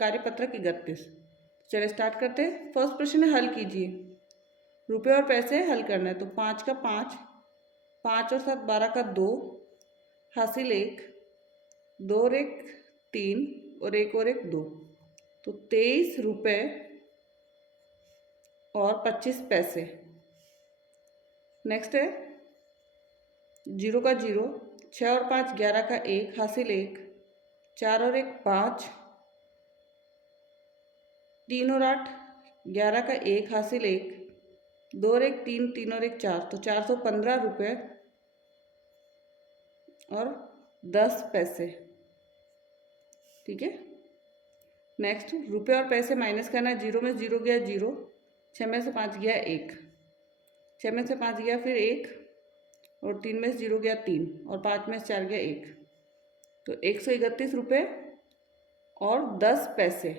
कार्यपत्रक 31। चलिए स्टार्ट करते हैं। फर्स्ट प्रश्न है, हल कीजिए। रुपये और पैसे हल करना है। तो 5 का 5, 5 और 7 12 का 2, हासिल 1, 2 और 1 3 और 1 और 1 2। तो 23 रुपये और 25 पैसे। नेक्स्ट है, 0 का 0, 6 और 5 11 का 1, हासिल 1, 4 और 1 5, 3 और 8 11 का 1, हासिल 1, 2 और 1 3, 3 और 1 4। तो 415 रुपये और 10 पैसे। ठीक है। नेक्स्ट, रुपये और पैसे माइनस करना है। 0 में 0 गया 0, 6 में से 5 गया 1, 6 में से 5 गया फिर 1, और 3 में से 0 गया 3, और 5 में से 4 गया 1। तो 131 रुपये और 10 पैसे।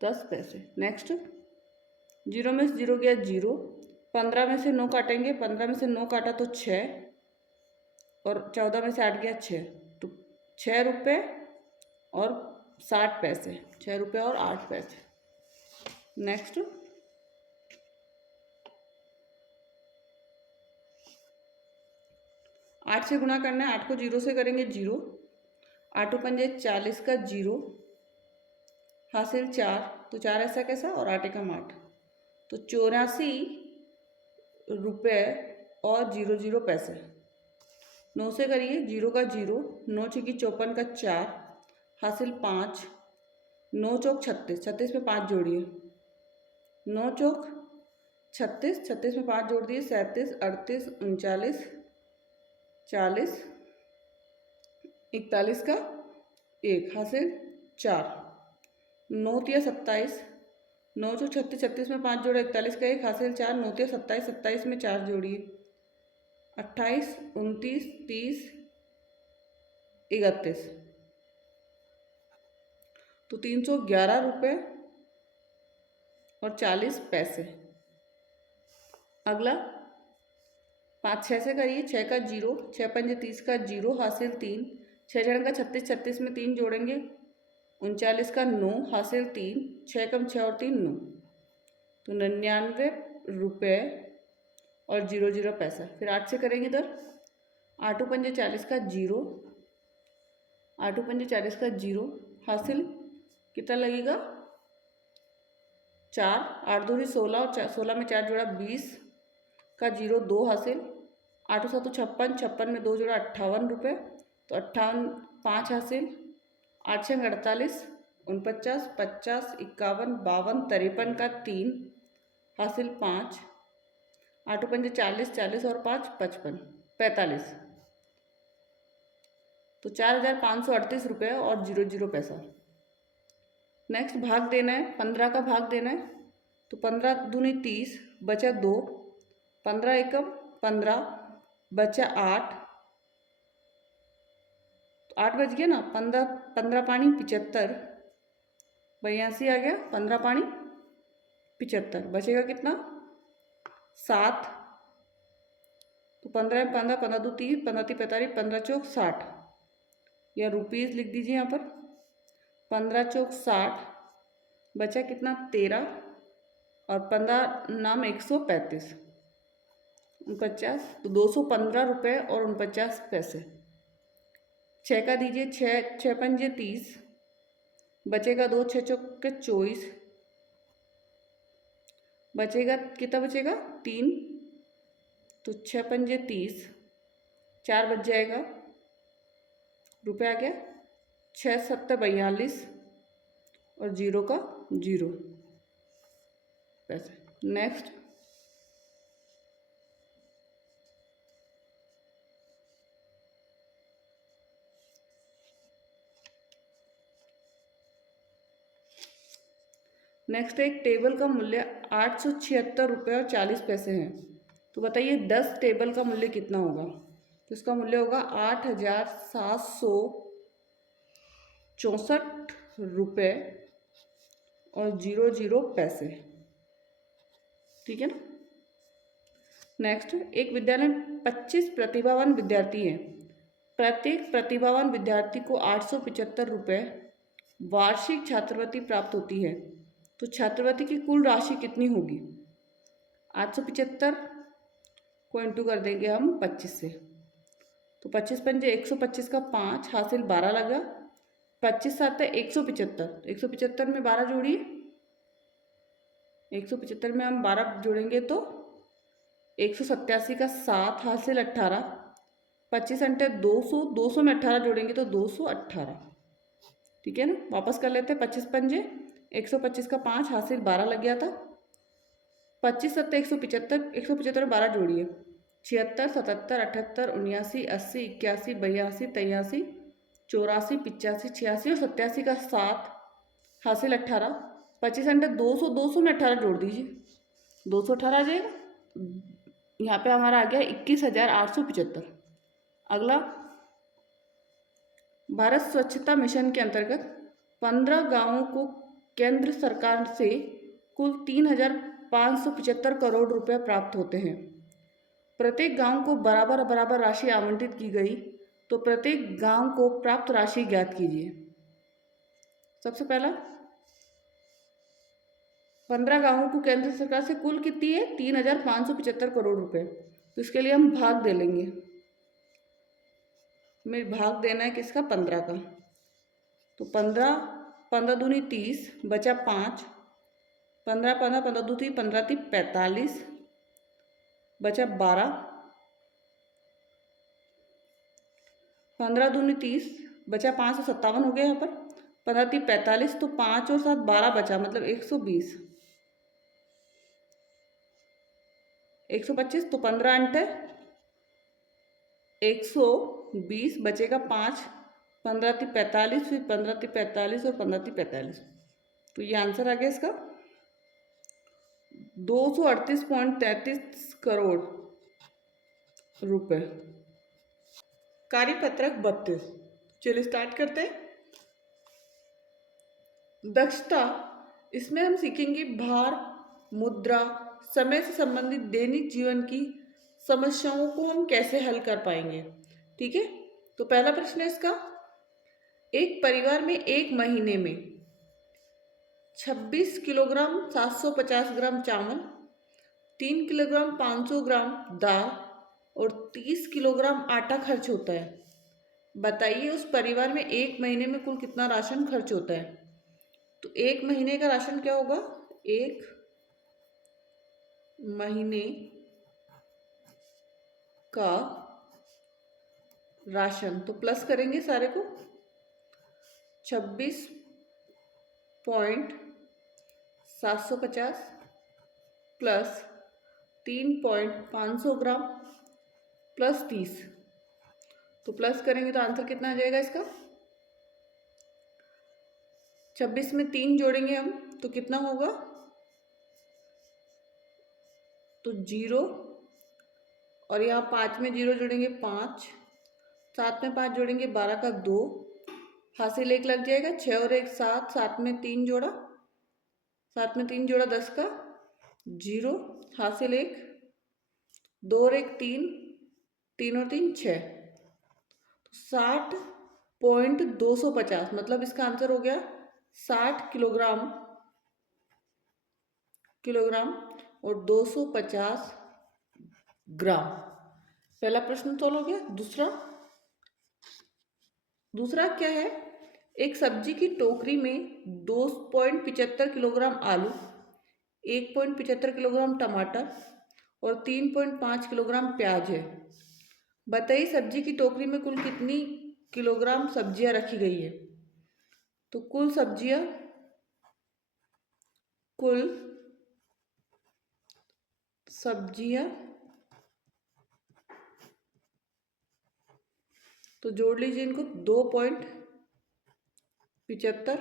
10 पैसे। नेक्स्ट, 0 में से 0 गया 0, 15 में से 9 काटेंगे। 15 में से 9 काटा तो 6, और 14 में से 8 गया 6। तो 6 रुपये और 60 पैसे। 6 रुपये और 8 पैसे। नेक्स्ट, 8 से गुणा करना है। 8 को 0 से करेंगे 0, 8 पंजे 40 का 0, हासिल 4। तो 4 ऐसा कैसा, और 8 एकम 8। तो 84 रुपये और 00 पैसे। 9 से करिए। 0 का 0, 9 छक्की 54 का 4, हासिल 5, 9 चौक 36, 36 में 5 जोड़िए। 9 चौक 36, 36 में 5 जोड़ दिए, 37 38 39 40, 41 का 1, हासिल 4। 9 तिया 27, 9 चौक 36, 36 में 5 जोड़ा, 41 का 1, हासिल 4। 9 तिया 27, 27 में 4 जोड़िए, 28 29 30 31। तो 311 रुपये और 40 पैसे। अगला 5 6 से करिए। 6 का 0, 6 पंजे 30 का 0, हासिल 3, 6 जन का 36, 36 में 3 जोड़ेंगे, 39 का 9, हासिल 3, 6 कम 6 और 3 9। तो 99 रुपये और 00 पैसा। फिर 8 से करेंगे इधर। 8 पंजे 40 का 0, 8 पंजे 40 का 0, हासिल कितना लगेगा 4, 8 दूनी 16, और 16 में 4 जोड़ा 20 का 0 2, हासिल 8 7 56, 56 में 2 जोड़ा 58 रुपये। तो 58 5, हासिल 8 6 48 49 50 51 52 53 का 3, हासिल 5, 8 पंजे 40, 40 और 5 55 45। तो 4538 रुपये और 00 पैसा। नेक्स्ट, भाग देना है। 15 का भाग देना है। तो 15 दूनी 30, बचा 2, 15 एकम 15, बचा 8। तो 8 बच गया ना। 15 15 पानी 75, 82 आ गया। 15 पानी 75, बचेगा कितना 7। तो 15 में 15, 15 दो 30, 15 3 45, 15 चौक 60, या रुपीज़ लिख दीजिए यहाँ पर। 15 चौक 60, बचा कितना 13, और 15 नाम 135 49। तो 215 रुपये और 49 पैसे। 6 का दीजिए। 6 6 पंजे 30, बचेगा 2, 6 चौक के 24, बचेगा कितना, बचेगा 3। तो 6 पंजे 30, 4 बच जाएगा, रुपये आ गया 6 7 42, और 0 का 0 पैसे। नेक्स्ट, एक टेबल का मूल्य 876 रुपये और 40 पैसे है। तो बताइए 10 टेबल का मूल्य कितना होगा। तो इसका मूल्य होगा 8764 रुपये और 00 पैसे। ठीक है ना। नेक्स्ट, एक विद्यालय में 25 प्रतिभावान विद्यार्थी हैं। प्रत्येक प्रतिभावान विद्यार्थी को 875 रुपये वार्षिक छात्रवृत्ति प्राप्त होती है, तो छात्रवृत्ति की कुल राशि कितनी होगी? 875 को इंटू कर देंगे हम 25 से, तो 25 पंजे 125 का 5 हासिल 12 लगा, 25 सात है 175, 175 में 12 जोड़िए, 175 में हम 12 जोड़ेंगे तो 187 का 7 हासिल 18, 25 अंटे 200, 200 में 18 जोड़ेंगे तो 218। ठीक है ना, वापस कर लेते हैं। 25 पंजे 125 का 5 हासिल 12 लग गया था, 25 सत्तर 175, 175 में 12 जोड़िए, 76, 77, 78, 79, 80, 81, 82, 83, 84, 85, 86 और 87 का 7 हासिल 18, 25 अंटे 200, 200 में 18 जोड़ दीजिए, 218 आ जाएगा। यहाँ पे हमारा आ गया 21,875। अगला, भारत स्वच्छता मिशन के अंतर्गत 15 गांवों को केंद्र सरकार से कुल 3,575 करोड़ रुपए प्राप्त होते हैं। प्रत्येक गांव को बराबर बराबर राशि आवंटित की गई, तो प्रत्येक गांव को प्राप्त राशि ज्ञात कीजिए। सबसे पहला, 15 गांवों को केंद्र सरकार से कुल कितनी है? 3,575 करोड़ रुपए। तो इसके लिए हम भाग दे लेंगे, हमें भाग देना है किसका? 15 का। तो 15, 15 दूनी 30, बचा 5, 15, 15, 15 दूनी 15 थी 45, बचा 12, 15 दूनी 30, बचा 5 तो 57 हो गया यहाँ पर, 15 थी 45, तो 5 और 7 12 बचा, मतलब 120, 125, तो 15 अंटे 120, बचेगा 5, 15 थी 45, फिर 15 थी 45 और 15 थी 45, तो ये आंसर आ गया इसका 238.33 करोड़ रुपए। कार्यपत्रक 32, चलिए स्टार्ट करते हैं। दक्षता, इसमें हम सीखेंगे भार, मुद्रा, समय से संबंधित दैनिक जीवन की समस्याओं को हम कैसे हल कर पाएंगे। ठीक है, तो पहला प्रश्न है इसका, एक परिवार में एक महीने में 26 किलोग्राम 750 ग्राम चावल, 3 किलोग्राम 500 ग्राम दाल और 30 किलोग्राम आटा खर्च होता है। बताइए उस परिवार में एक महीने में कुल कितना राशन खर्च होता है। तो एक महीने का राशन क्या होगा? एक महीने का राशन, तो प्लस करेंगे सारे को, 26.750 प्लस 3.500 ग्राम प्लस 30, तो प्लस करेंगे तो आंसर कितना आ जाएगा इसका? 26 में 3 जोड़ेंगे हम तो कितना होगा? तो 0, और यहाँ 5 में 0 जोड़ेंगे 5, 7 में 5 जोड़ेंगे 12 का 2, हासिल 1 लग जाएगा, 6 और 1 7, 7 में 3 जोड़ा, 7 में 3 जोड़ा 10 का 0, हासिल 1, 2 और 1 3, 3 और 3 6, 60.250, मतलब इसका आंसर हो गया 60 किलोग्राम और 250 ग्राम। पहला प्रश्न सोल्व हो गया। दूसरा क्या है? एक सब्जी की टोकरी में 2.75 किलोग्राम आलू, 1.75 किलोग्राम टमाटर और 3.5 किलोग्राम प्याज है। बताइए सब्जी की टोकरी में कुल कितनी किलोग्राम सब्जियां रखी गई है। तो कुल सब्जियां तो जोड़ लीजिए इनको, 2.75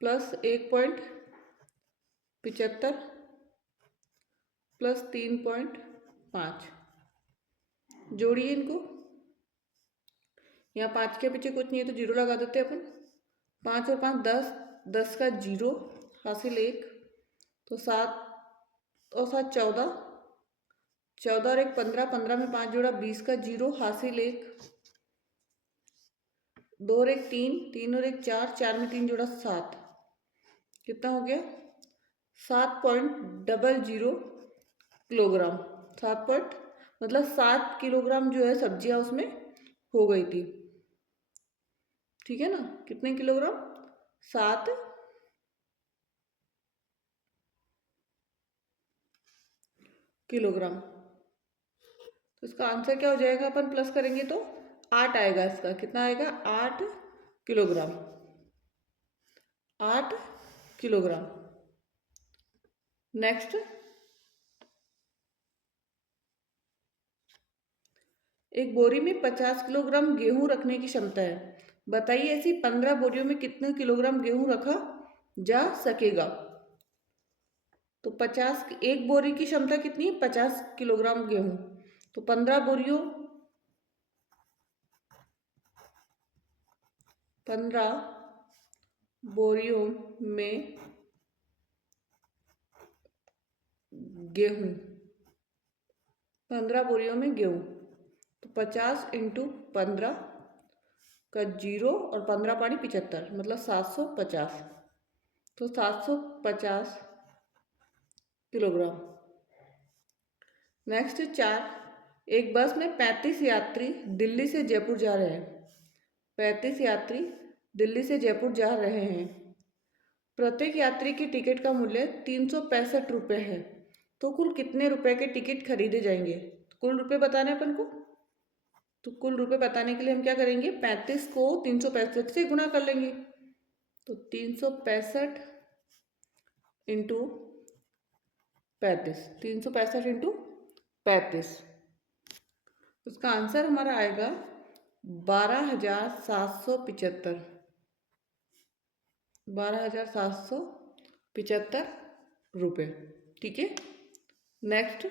प्लस 1.75 प्लस 3.5, जोड़िए इनको। यहाँ 5 के पीछे कुछ नहीं है तो 0 लगा देते हैं अपन। 5 और 5 10, 10 का 0, हासिल 1, तो 7 और 7 14, 14 और 1 15, 15 में 5 जोड़ा 20 का 0, हासिल 1, 2 और 1 3, 3 और 1 4, 4 में 3 जोड़ा 7, कितना हो गया 7.00 किलोग्राम। 7 पॉइंट मतलब 7 किलोग्राम जो है सब्जियां उसमें हो गई थी। ठीक है ना, कितने किलोग्राम 7 किलोग्राम। तो इसका आंसर क्या हो जाएगा, अपन प्लस करेंगे तो 8 आएगा। इसका कितना आएगा 8 किलोग्राम, 8 किलोग्राम। नेक्स्ट, एक बोरी में 50 किलोग्राम गेहूं रखने की क्षमता है, बताइए ऐसी 15 बोरियों में कितने किलोग्राम गेहूं रखा जा सकेगा। तो 50, एक बोरी की क्षमता कितनी है 50 किलोग्राम गेहूं, तो 15 बोरियों, 15 बोरियों में गेहूं, 15 बोरियों में गेहूं, तो 50 इंटू 15 का 0 और 15 पानी 75, मतलब 750। तो 750 किलोग्राम। नेक्स्ट 4, एक बस में 35 यात्री दिल्ली से जयपुर जा रहे हैं। 35 यात्री दिल्ली से जयपुर जा रहे हैं। प्रत्येक यात्री की टिकट का मूल्य 365 रुपये है। तो कुल कितने रुपए के टिकट खरीदे जाएंगे, कुल रुपए बताने अपन को। तो कुल रुपए बताने के लिए हम क्या करेंगे, 35 को 365 से गुणा कर लेंगे। तो 365 इंटू 35, 365 इंटू 35, उसका आंसर हमारा आएगा 12,775, 12,775 रुपये। ठीक है। नेक्स्ट,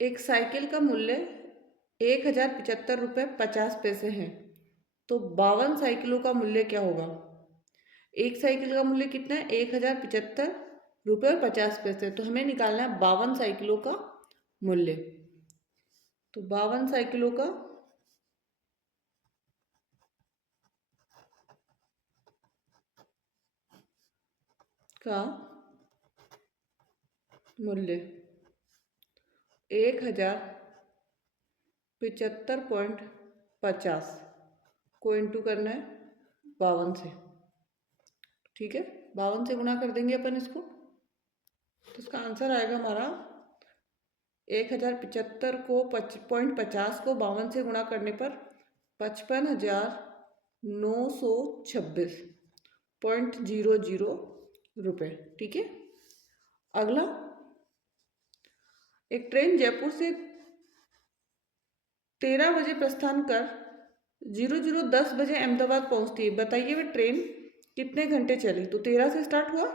एक साइकिल का मूल्य 1,075 रुपये 50 पैसे है, तो 52 साइकिलों का मूल्य क्या होगा। एक साइकिल का मूल्य कितना है 1,075 रुपये और 50 पैसे, तो हमें निकालना है 52 साइकिलों का मूल्य। तो 52 साइकिलों का मूल्य 1,075.50 को इंटू करना है 52 से। ठीक है, 52 से गुणा कर देंगे अपन इसको, तो इसका आंसर आएगा हमारा 1,075 को 50 को 52 से गुणा करने पर 55,926.00 रुपये। ठीक है। अगला, एक ट्रेन जयपुर से 13 बजे प्रस्थान कर 00:10 बजे अहमदाबाद पहुंचती है, बताइए वह ट्रेन कितने घंटे चली। तो 13 से स्टार्ट हुआ,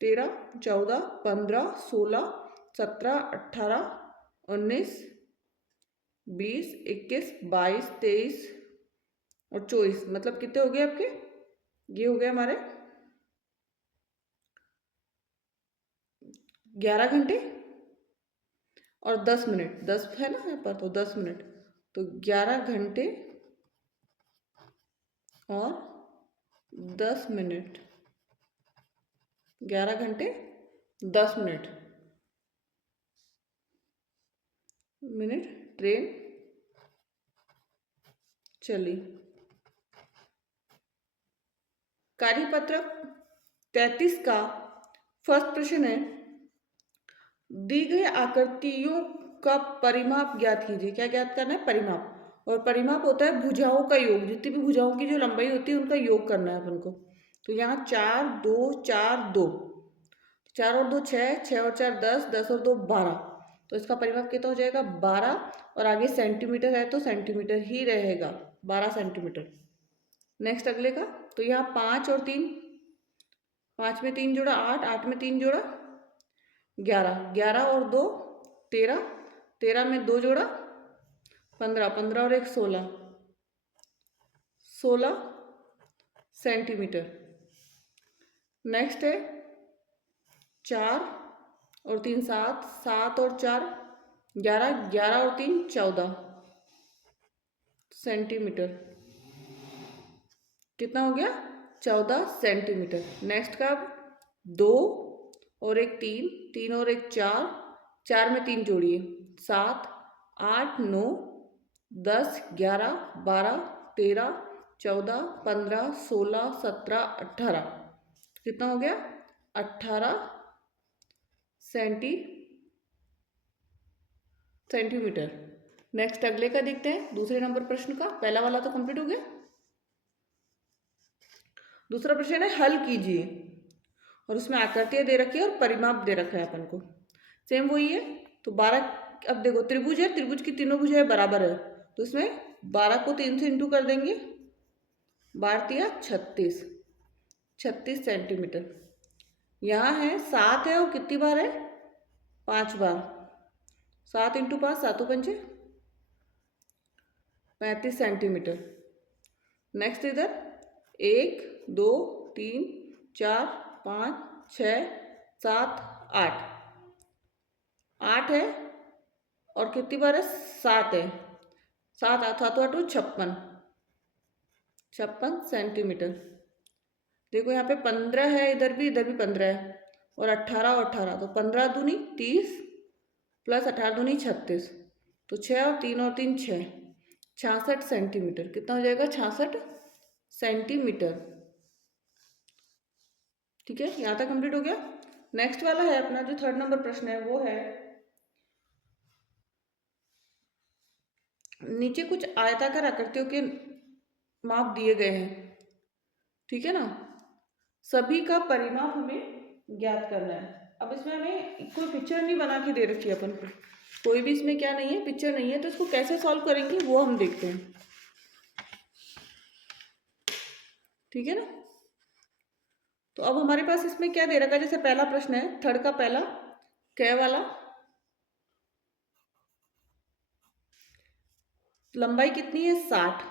13, 14, 15, 16, 17, 18, 19, 20, 21, 22, 23 और 24, मतलब कितने हो गए आपके, ये हो गए हमारे 11 घंटे और 10 मिनट, 10 है ना यहाँ पर, तो 10 मिनट, तो 11 घंटे और 10 मिनट, 11 घंटे 10 मिनट ट्रेन चली। कार्यपत्रक 33 का फर्स्ट प्रश्न है, दी गई आकृतियों का परिमाप ज्ञात कीजिए। क्या ज्ञात करना है, परिमाप। और परिमाप होता है भुजाओं का योग, जितनी भी भुजाओं की जो लंबाई होती है उनका योग करना है अपन को। तो यहाँ 4, 2, 4, 2, 4 और 2 6, 6 और 4 10, 10 और 2 12, तो इसका परिमाप कितना हो जाएगा 12, और आगे सेंटीमीटर है तो सेंटीमीटर ही रहेगा, 12 सेंटीमीटर। नेक्स्ट अगले का, तो यहाँ 5 और 3, 5 में 3 जोड़ा 8, 8 में 3 जोड़ा 11, 11 और 2 13, 13 में 2 जोड़ा 15, 15 और 1 16, 16 सेंटीमीटर। नेक्स्ट है 4 और 3 7, 7 और 4 11, 11 और 3 14, सेंटीमीटर। कितना हो गया? 14 सेंटीमीटर। नेक्स्ट का 2 और एक 3, 3 और एक 4, 4 में 3 जोड़िए 7, 8, 9, 10, 11, 12, 13, 14, 15, 16, 17, 18। कितना हो गया? 18 सेंटीमीटर। नेक्स्ट अगले का देखते हैं, दूसरे नंबर प्रश्न का। पहला वाला तो कंप्लीट हो गया। दूसरा प्रश्न है हल कीजिए, और उसमें आकृतियां दे रखी है और परिमाप दे रखा है अपन को। सेम वही है। तो 12, अब देखो त्रिभुज है, त्रिभुज की तीनों भुजाएं बराबर है, तो इसमें 12 को 3 से इंटू कर देंगे। 12 36, 36 सेंटीमीटर। यहाँ है 7 है, और कितनी बार है? 5 बार। 7 इंटू 5, 7 पंचे 35 सेंटीमीटर। नेक्स्ट इधर 1, 2, 3, 4, 5, 6, 7, 8। 8 है, और कितनी बार है? 7 है। 7 8 8 56, 56 सेंटीमीटर। देखो यहाँ पे 15 है, इधर भी 15 है, और 18 और 18, तो 15 दूनी 30 प्लस 18 दूनी 36, तो 6 और 3 और 3 6, 66 सेंटीमीटर। कितना हो जाएगा? 66 सेंटीमीटर। ठीक है, यहाँ तक कंप्लीट हो गया। नेक्स्ट वाला है अपना जो थर्ड नंबर प्रश्न है, वो है नीचे कुछ आयताकार आकृतियों के माप दिए गए हैं। ठीक है ना, सभी का परिमाप हमें ज्ञात करना है। अब इसमें हमें कोई पिक्चर नहीं बना के दे रखी है अपन को, कोई भी इसमें क्या नहीं है, पिक्चर नहीं है, तो इसको कैसे सॉल्व करेंगे वो हम देखते हैं। ठीक है ना, तो अब हमारे पास इसमें क्या दे रखा है, जैसे पहला प्रश्न है, थर्ड का पहला क वाला, लंबाई कितनी है? 60,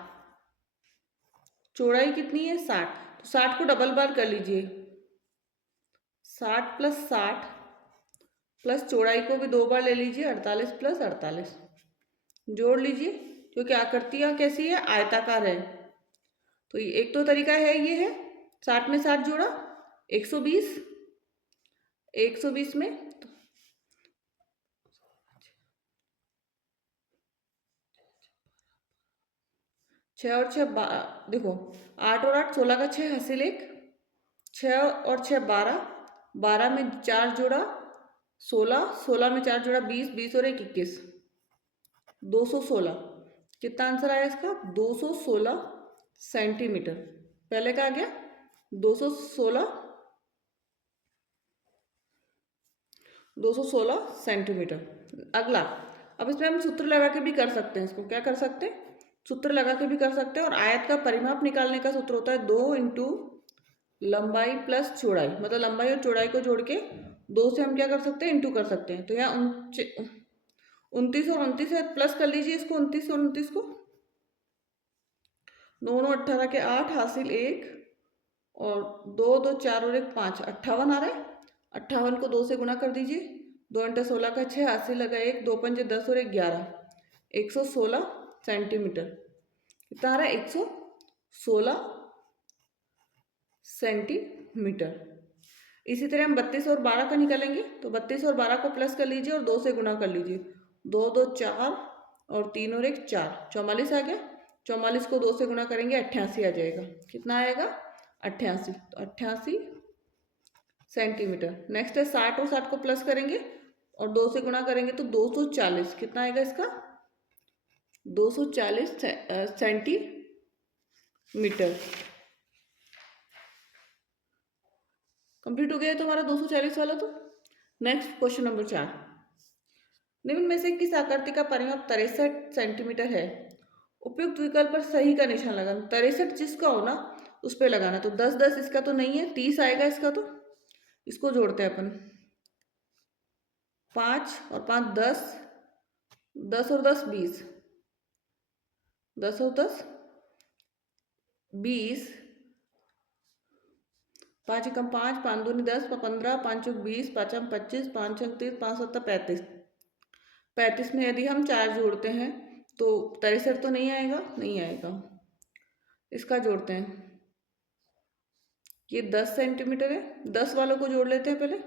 चौड़ाई कितनी है? 60, तो 60 को डबल बार कर लीजिए। 60 प्लस 60 प्लस चौड़ाई को भी 2 बार ले लीजिए, 48 प्लस 48 जोड़ लीजिए, क्योंकि आकृतियाँ कैसी है? आयताकार है। तो एक तो तरीका है, ये है 60 में 60 जोड़ा 120, 120 में 6 और 6 देखो 8 और 8 16 का 6 हासिल 1, 6 और 6 12, 12 में 4 जोड़ा 16, 16 में 4 जोड़ा 20, 20 और 1 21, 216। कितना आंसर आया इसका? 216 सेंटीमीटर। पहले का आ गया 216 सेंटीमीटर। अगला, अब इसमें हम सूत्र लगा के भी कर सकते हैं। इसको क्या कर सकते हैं? सूत्र लगा के भी कर सकते हैं। और आयत का परिमाप निकालने का सूत्र होता है 2 इंटू लंबाई प्लस चौड़ाई, मतलब लंबाई और चौड़ाई को जोड़ के 2 से हम क्या कर सकते हैं? इंटू कर सकते हैं। तो यहाँ 29 और 29 है, प्लस कर लीजिए इसको, 29 और 29 को, 9 9 18 के 8 हासिल 1, और 2 2 4 और 1 5, 58 आ रहा है। 58 को 2 से गुणा कर दीजिए, 2 × 16 का 6 हासिल लगा 1, 2 पंजे 10 और 1 11, 116 सेंटीमीटर। कितना आ रहा है? 116 सेंटीमीटर। इसी तरह हम 32 और 12 का निकालेंगे, तो 32 और 12 को प्लस कर लीजिए और 2 से गुणा कर लीजिए, 2 2 4 और 3 और 1 4, 44 आ गया। 44 को 2 से गुणा करेंगे, 88 आ जाएगा। कितना आएगा? 88, तो 88 सेंटीमीटर। नेक्स्ट है 60 और 60 को प्लस करेंगे और 2 से गुणा करेंगे, तो 240। कितना आएगा इसका? 240 सेंटीमीटर। कंप्लीट हो गया है तो हमारा 240 वाला। तो नेक्स्ट क्वेश्चन नंबर 4, निम्न में से किस आकृति का परिमाप 63 सेंटीमीटर है? उपयुक्त विकल्प पर सही का निशान लगाना। 63 जिसका हो ना उस पर लगाना। तो 10 10 इसका तो नहीं है, 30 आएगा इसका, तो इसको जोड़ते हैं अपन। 5 और 5 10, 10 और 10 20, 10 और 10 20, 5 एकम 5, 5 दूनी 10, 15, 5 चौक 20, 5 25, 5 छक 30, 5 7 35। 35 में यदि हम 4 जोड़ते हैं तो 63 तो नहीं आएगा, नहीं आएगा। इसका जोड़ते हैं, ये 10 सेंटीमीटर है, 10 वालों को जोड़ लेते हैं पहले।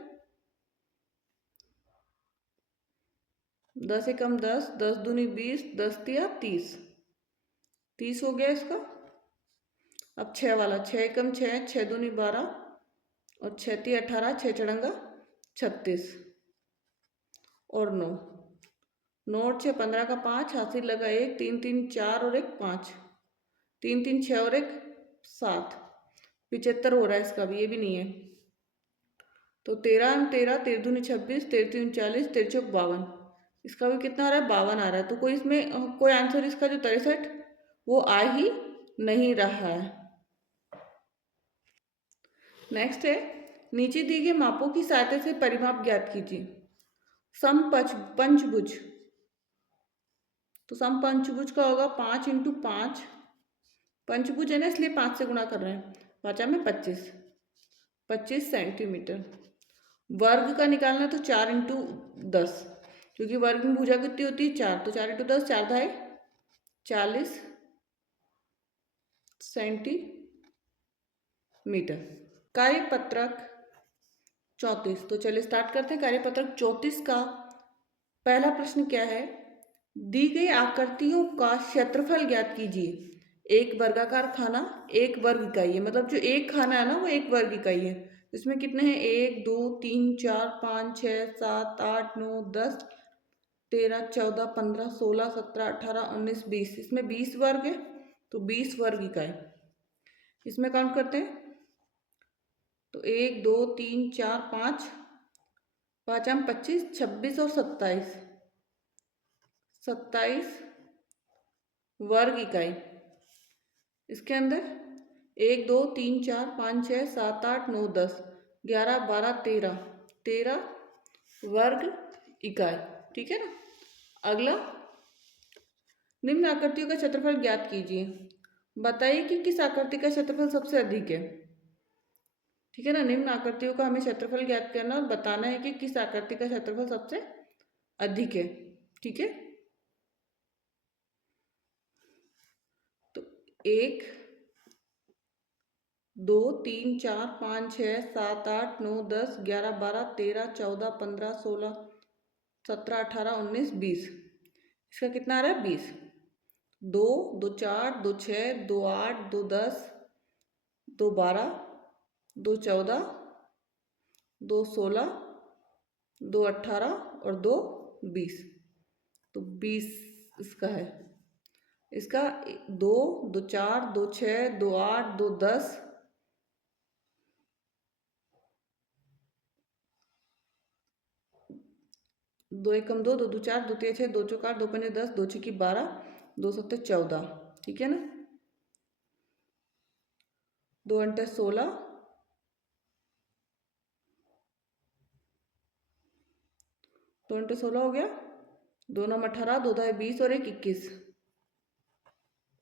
10 एकम 10, 10 दूनी 20, 10 तिया 30, 30 हो गया इसका। अब 6 वाला, 6 एकम 6, 6 दूनी 12 और 6 तिया 18, 6 चढ़ंगा 36 और 9, 9 और 6 15 का 5, हासिल लगा 1, 3 3 4 और 1 5, 3 3 6 और 1 7, 75 हो रहा है इसका भी, ये भी नहीं है। तो 13 13, 13 दूनी 26, 13 3 40, 13 चौक 52, इसका भी कितना आ रहा है, 52 आ रहा है। तो कोई इसमें कोई आंसर इसका जो 63 वो आ ही नहीं रहा है। नेक्स्ट है, नीचे दिए गए मापों की सहायता से परिमाप ज्ञात कीजिए। पंचभुज, तो पंचभुज का होगा 5 इंटू 5, पंचभुज है ना इसलिए 5 से गुणा कर रहे हैं, 5 में 25, 25 सेंटीमीटर। वर्ग का निकालना तो 4 इंटू 10, क्योंकि वर्ग में भुजा कितनी होती है 4, तो 4 इंटू 10, 4 ढाई 40 सेंटीमीटर। कार्यपत्रक 34, तो चलिए स्टार्ट करते हैं। कार्यपत्रक 34 का पहला प्रश्न क्या है, दी गई आकृतियों का क्षेत्रफल ज्ञात कीजिए। एक वर्गाकार खाना 1 वर्ग इकाई है, मतलब जो एक खाना है ना वो 1 वर्ग इकाई है। इसमें कितने हैं, 1 2 3 4 5 6 7 8 9 10 13 14 15 16 17 18 19 20, इसमें 20 वर्ग है, तो 20 वर्ग इकाई। इसमें काउंट करते हैं, तो 1 2 3 4 5, 5 आम 25, 26 और 27, 27 वर्ग इकाई। इसके अंदर 1 2 3 4 5 6 7 8 9 10 11 12 13, 13 वर्ग इकाई। ठीक है ना। अगला, निम्न आकृतियों का क्षेत्रफल ज्ञात कीजिए। बताइए कि किस आकृति का क्षेत्रफल सबसे अधिक है। ठीक है ना, निम्न आकृतियों का हमें क्षेत्रफल ज्ञात करना और बताना है कि किस आकृति का क्षेत्रफल सबसे अधिक है। ठीक है, तो 1 2 3 4 5 6 7 8 9 10 11 12 13 14 15 16 17 18 19 20, इसका कितना आ रहा है 20। 2 2 4 2 6 2 8 2 10 2 12 2 14 2 16 2 18 और 2 20, तो 20 इसका है। इसका 2 2 4 2 6 2 8 2 10 2 एकम 2 2 2 4 2 3 6 2 चौक 8 2 पंजे 10 2 छिकी 12 2 सत्ते 14। ठीक है ना, 2 अंटे 16 2 अंटे 16 हो गया, 2 नौ 18 2 दाई 20 और 1 21,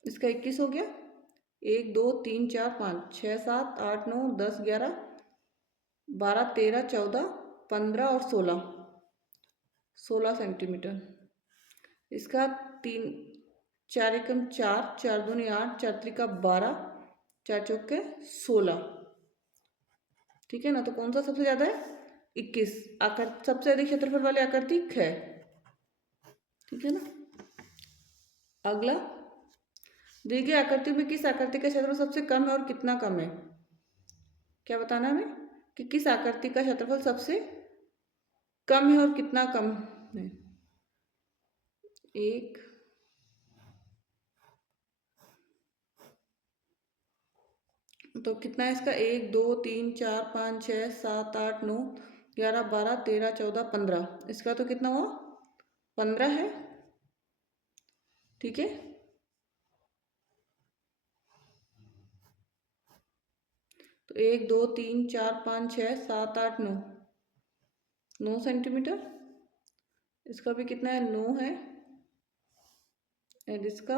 इसका 21 हो गया। 1 2 3 4 5 6 7 8 9 10 11 12 13 14 15 और 16, 16 सेंटीमीटर। इसका 3 4 एकम 4 4 दूनी 8 4 त्रिका 12 4 चौके 16। ठीक है ना, तो कौन सा सबसे ज्यादा है, 21 आकृति सबसे अधिक क्षेत्रफल वाली आकृति है। ठीक है ना। अगला, दी गई आकृति में किस आकृति का क्षेत्रफल सबसे कम है और कितना कम है। क्या बताना है हमें कि किस आकृति का क्षेत्रफल सबसे कम है और कितना कम है। एक तो कितना है इसका, 1 2 3 4 5 6 7 8 9 11 12 13 14 15, इसका तो कितना हुआ 15 है। ठीक है, तो 1 2 3 4 5 6 7 8 9, 9 सेंटीमीटर। इसका भी कितना है 9 है, एंड इसका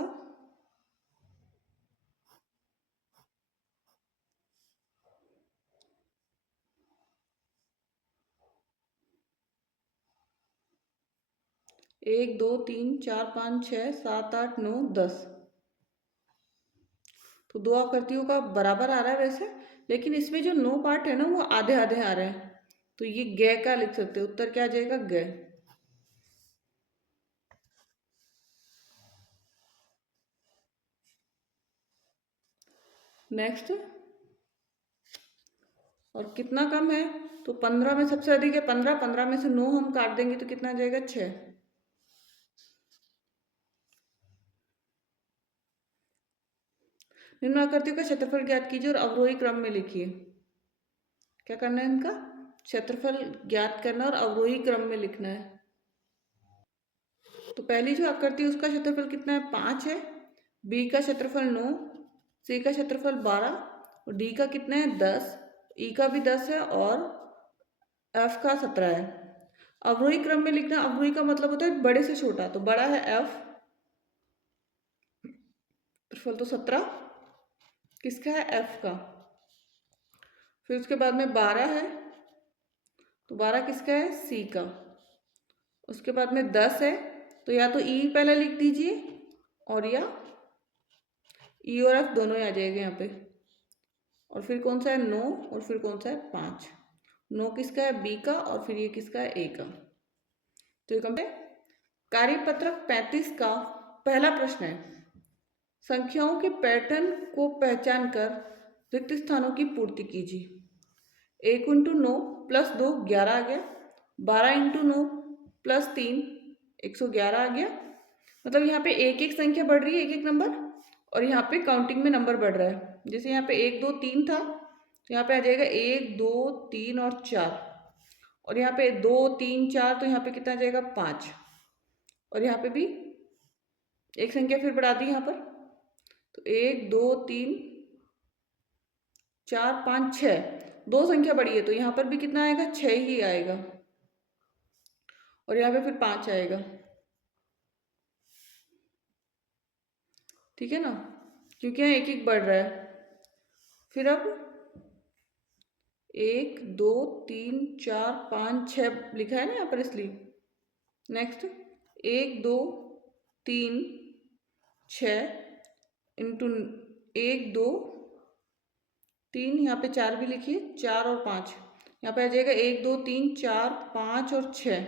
1 2 3 4 5 6 7 8 9 10। तो दो आकृतियों का बराबर आ रहा है वैसे, लेकिन इसमें जो 9 पार्ट है ना वो आधे आधे आ रहे हैं, तो ये ग का लिख सकते हो। उत्तर क्या आ जाएगा? ग। नेक्स्ट, और कितना कम है? तो 15 में सबसे अधिक है 15, 15 में से 9 हम काट देंगे तो कितना आ जाएगा? 6। निम्न आकृतियों का क्षेत्रफल ज्ञात कीजिए और अवरोही क्रम में लिखिए। क्या करना है इनका? क्षेत्रफल ज्ञात करना और अवरोही क्रम में लिखना है। तो पहली जो आकृति है उसका क्षेत्रफल कितना है? 5 है। बी का क्षेत्रफल 9, सी का क्षेत्रफल 12 और डी का कितना है? 10, ई का भी 10 है और एफ का 17 है। अवरोही क्रम में लिखना, अवरोही का मतलब होता है बड़े से छोटा, तो बड़ा है एफ, क्षेत्रफल तो 17 किसका है? एफ का। फिर उसके बाद में 12 है, तो 12 किसका है? सी का। उसके बाद में 10 है, तो या तो ई पहले लिख दीजिए और या ई और एफ दोनों ही आ जाएगा यहाँ पे। और फिर कौन सा है? 9 और फिर कौन सा है? 5। 9 किसका है? बी का और फिर ये किसका है? ए का। तो ये कंप्लीट। कार्यपत्रक 35 का पहला प्रश्न है, संख्याओं के पैटर्न को पहचान कर रिक्त स्थानों की पूर्ति कीजिए। 1 इंटू 9 प्लस 2 11 आ गया। 12 इंटू 9 प्लस 3 111 आ गया। मतलब यहाँ पे एक एक संख्या बढ़ रही है, एक एक नंबर, और यहाँ पे काउंटिंग में नंबर बढ़ रहा है। जैसे यहाँ पे 1 2 3 था, तो यहाँ पे आ जाएगा 1 2 3 और 4, और यहाँ पे 2 3 4, तो यहाँ पे कितना आ जाएगा? 5, और यहाँ पे भी एक संख्या फिर बढ़ा दी यहाँ पर, तो 1 2 3 4 5 6, दो संख्या बढ़ी है, तो यहाँ पर भी कितना आएगा? 6 ही आएगा, और यहाँ पे फिर 5 आएगा। ठीक है ना, क्योंकि यहाँ एक एक बढ़ रहा है। फिर अब 1 2 3 4 5 6 लिखा है ना यहाँ पर, इसलिए नेक्स्ट 1 2 3 6 इंटू 1 2 3, यहाँ पे 4 भी लिखिए, 4 और 5, यहाँ पे आ जाएगा 1 2 3 4 5 और 6,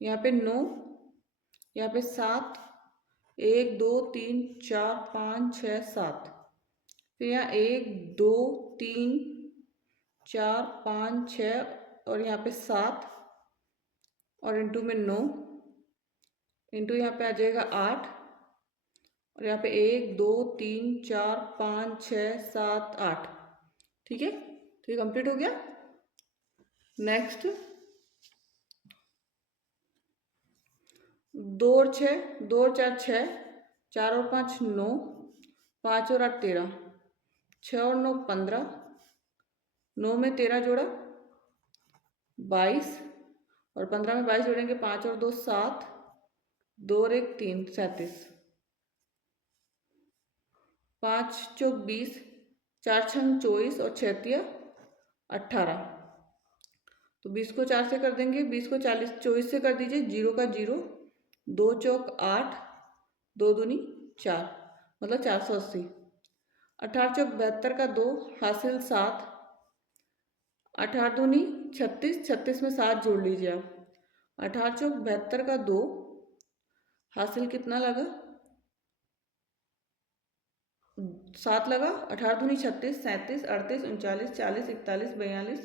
यहाँ पे 9, यहाँ पे 7, 1 2 3 4 5 6 7, फिर यहाँ 1 2 3 4 5 6 और यहाँ पे 7 और इंटू में 9, इंटू यहाँ पे आ जाएगा 8, और यहाँ पे 1 2 3 4 5 6 7 8। ठीक है, तो ये कंप्लीट हो गया। नेक्स्ट 2 और 6, 2 और 4 6, 4 और 5 9, 5 और 8 13, 6 और 9 15, 9 में 13 जोड़ा 22, और 15 में 22 जोड़ेंगे 5 और 2 7, 2 और 1 3 37, 5 चौक 20, 4 छंग 24 और 6 तिया 18। तो 20 को 4 से कर देंगे, 20 को 40 24 से कर दीजिए, 0 का 0, 2 चौक 8, 2 दूनी 4, मतलब 480। 18 चौक 72 का 2 हासिल 7, 18 दूनी 36, 36 में 7 जोड़ लीजिए आप। 18 चौक 72 का 2 हासिल कितना लगा? 7 लगा। 18 दूनी 36, 37 38 39 40 41 42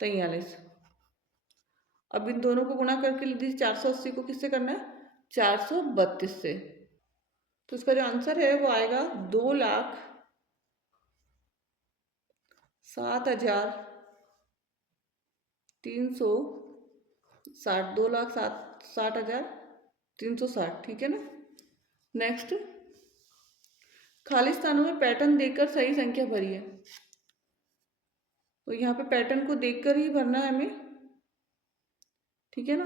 43। अब इन दोनों को गुणा करके लिख दीजिए। 480 को किससे करना है? 432 से। तो इसका जो आंसर है वो आएगा 2,07,360, 2,60,360। ठीक है ना। नेक्स्ट, खाली स्थानों में पैटर्न देखकर सही संख्या भरी है। तो यहाँ पे पैटर्न को देखकर ही भरना है हमें। ठीक है ना।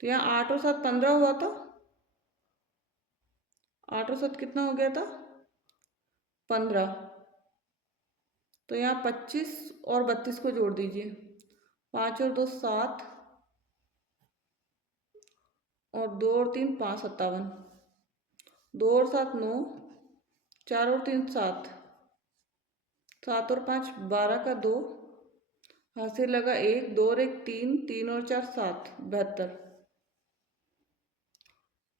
तो यहाँ 8 और 7 15 हुआ था, 8 और 7 कितना हो गया था? 15। तो यहाँ 25 और 32 को जोड़ दीजिए, 5 और 2 7 और 2 और 3 5 57, 2 और 7 9, 4 और 3 7, 7 और 5 12 का 2, हाथ से लगा 1, 2 और 1 3, 3 और 4 7, 72।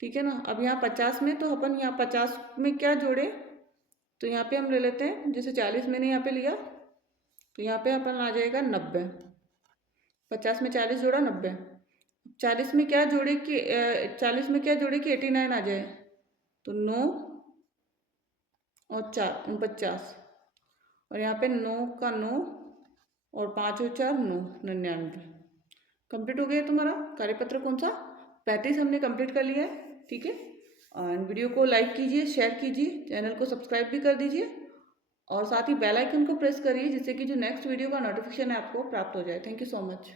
ठीक है ना। अब यहाँ 50 में तो अपन यहाँ 50 में क्या जोड़े, तो यहाँ पे हम ले लेते हैं, जैसे 40 मैंने यहाँ पे लिया तो यहाँ पे अपन आ जाएगा 90। 50 में 40 जोड़ा 90। 40 में क्या जोड़े कि 40 में क्या जोड़े कि 89 आ जाए, तो 9 और 4 49, और यहाँ पे 9 का 9 और 5 और 4 9, 99। कंप्लीट हो गया तुम्हारा कार्यपत्र कौन सा 35 हमने कंप्लीट कर लिया है। ठीक है, और वीडियो को लाइक कीजिए, शेयर कीजिए, चैनल को सब्सक्राइब भी कर दीजिए और साथ ही बेल आइकन को प्रेस करिए जिससे कि जो नेक्स्ट वीडियो का नोटिफिकेशन है आपको प्राप्त हो जाए। Thank you so much.